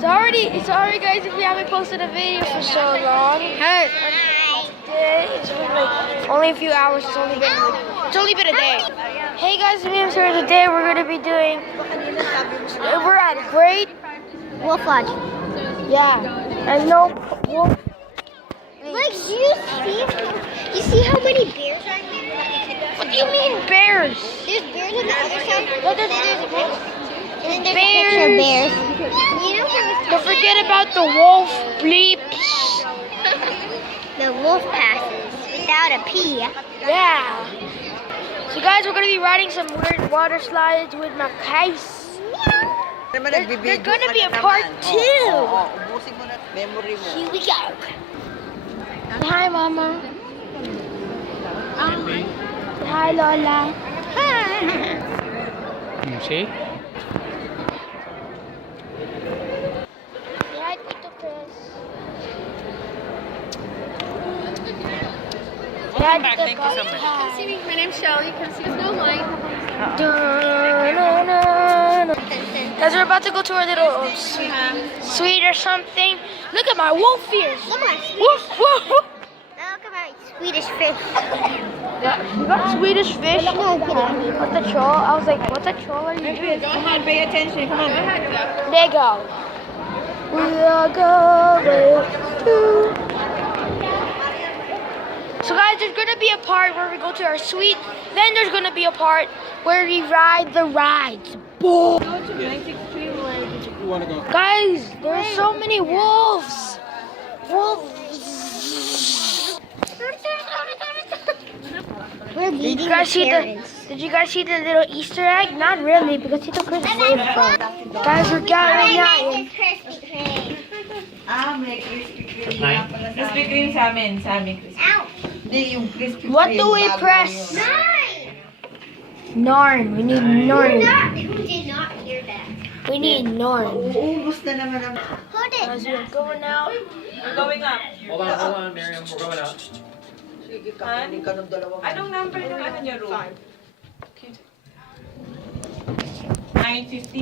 Sorry guys if we haven't posted a video for so long. Hey, today it's been like only a few hours. It's only been a day. Hey guys, I'm here. Today we're gonna be doing. We're at Great Wolf Lodge. Yeah, and no wolf. Like, you see how many bears are here? What do you mean bears? There's bears on the other side. Look at There's a picture. And then there's bears. a picture of bears. You know Don't forget about the wolf bleeps. the wolf passes without a P. Yeah. So guys, we're gonna be riding some weird water slides with my case. There's gonna be a part 2. Here we go. Hi, Mama. Hi, Lola. Hi. See? Hi, Tito Chris. Hi, Thank you so much. My name's Shelly. Come see Snow White. Guys, we're about to go to our little sweet or something. Look at my wolf ears. Look at my Woof, woof, woof. Look at my Swedish fish. You got Swedish fish? No, I'm kidding. What the troll? I was like, what the troll are you doing? Go ahead, pay attention. Come on. Go ahead. There you go. We are going to. So guys, there's gonna be a part where we go to our suite. Then there's gonna be a part where we ride the rides. Boom. Guys, there's so many wolves. Wolves. We're Did leading you guys the see parents. Did you guys see the little Easter egg? Not really, because Tito Chris is in front. Guys, we're gathering now. May Krispy Kreme. Krispy Kreme sa amin, Chris. Ow! Hindi, yung Krispy Kreme. What do we press? Nine! Narn. We need Narn. Who did not hear that? We need Narn. Uubos na naman ang... Who did? Guys, we're going out. We're going up. Hold on, Miriam. We're going out. Sige, kakainin ka ng dalawang... Anong number ng ano niya room? 950?